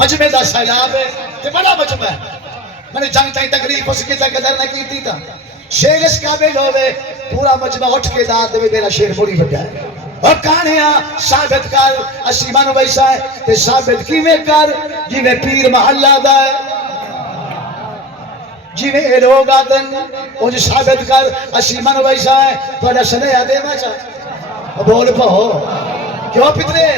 مجمع دا سیلاب ہے تے بڑا مجمع ہے میں نے جنگ تائیں تکلیف اس کی تک قدر نہ کی تھا شیر اس قابل ہوئے پورا مجمع اٹھ کے داد دے میرا شیر موڑی بجا ہے اور کہانیاں ثابت کر اسیمانو ویسا ہے تے ثابت کی میں کر جی میں پیر محلہ دا ہے جی میں اے لوگ آدن وہ جو ثابت کر اسیمانو ویسا ہے تو اڈا سنے آدے بچا بول پہو کیوں پترے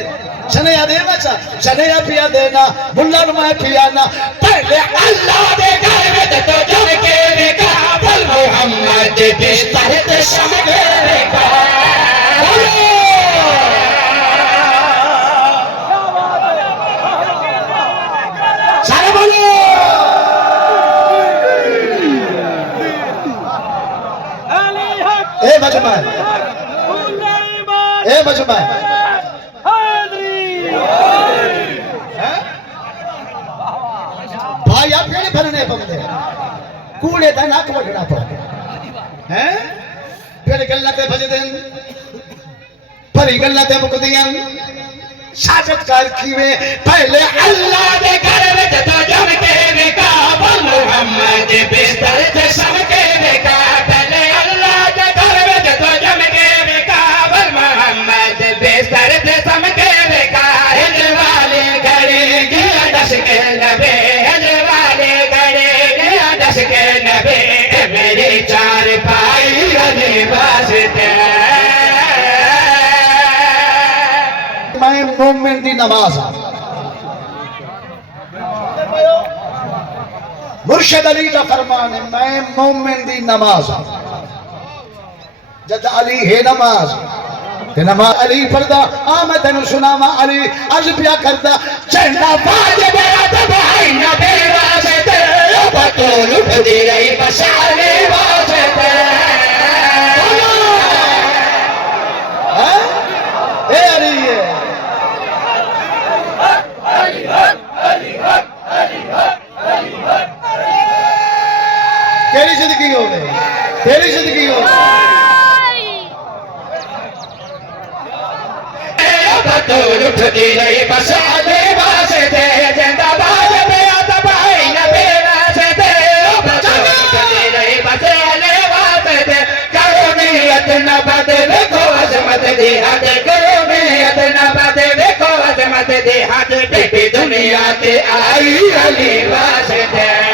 چنے یا دے بچا چنے یا پیا دینا ملہ نمائے پیانا پہلے اللہ دے گھر میں دے تو جن کے رکھا بل محمد بشتر تے سمگے رکھا سارے بولو اے مجمع اے مجمع بھائی آپ کیڑے بھرنے پکتے کوڑے دا ناک وڈنا پڑتے ہیں پھر گلہ تے بھج دیں پھری گلہ تے مک دیں شاجت کار کیوے پہلے اللہ دے گھر میں تو جم کے نکاح محمد بستر تے سم کے نکاح پہلے اللہ دے گھر میں تو جم کے نکاح محمد بستر تے سم کے نکاح ہجر والے گھڑے گیا دس کے نبے ہجر والے گھڑے گیا دس کے نبے میری چار پائی علی واسطے میں مومن دی نماز مرشد علی کا فرمان ہے میں مومن دی نماز جد علی ہے نماز تے نماز علی پڑھدا آمد نو سناوا علی عرض پیا کردا چندا واجب ادب ہے نبی واسطے بطول اٹھ دی رہی بشارے واسطے اے علی تیری زندگی ہو گئی تیری زندگی ہو گئی بطول اٹھ دی رہی بشارے واسطے جندا واجب ادب ہے نبی واسطے بطول اٹھ دی رہی بشارے واسطے کرو نیت نہ بدلے کو عظمت دی حد کرو نیت نہ بدلے کو عظمت دی حد بیٹی دنیا تے آئی علی واسطے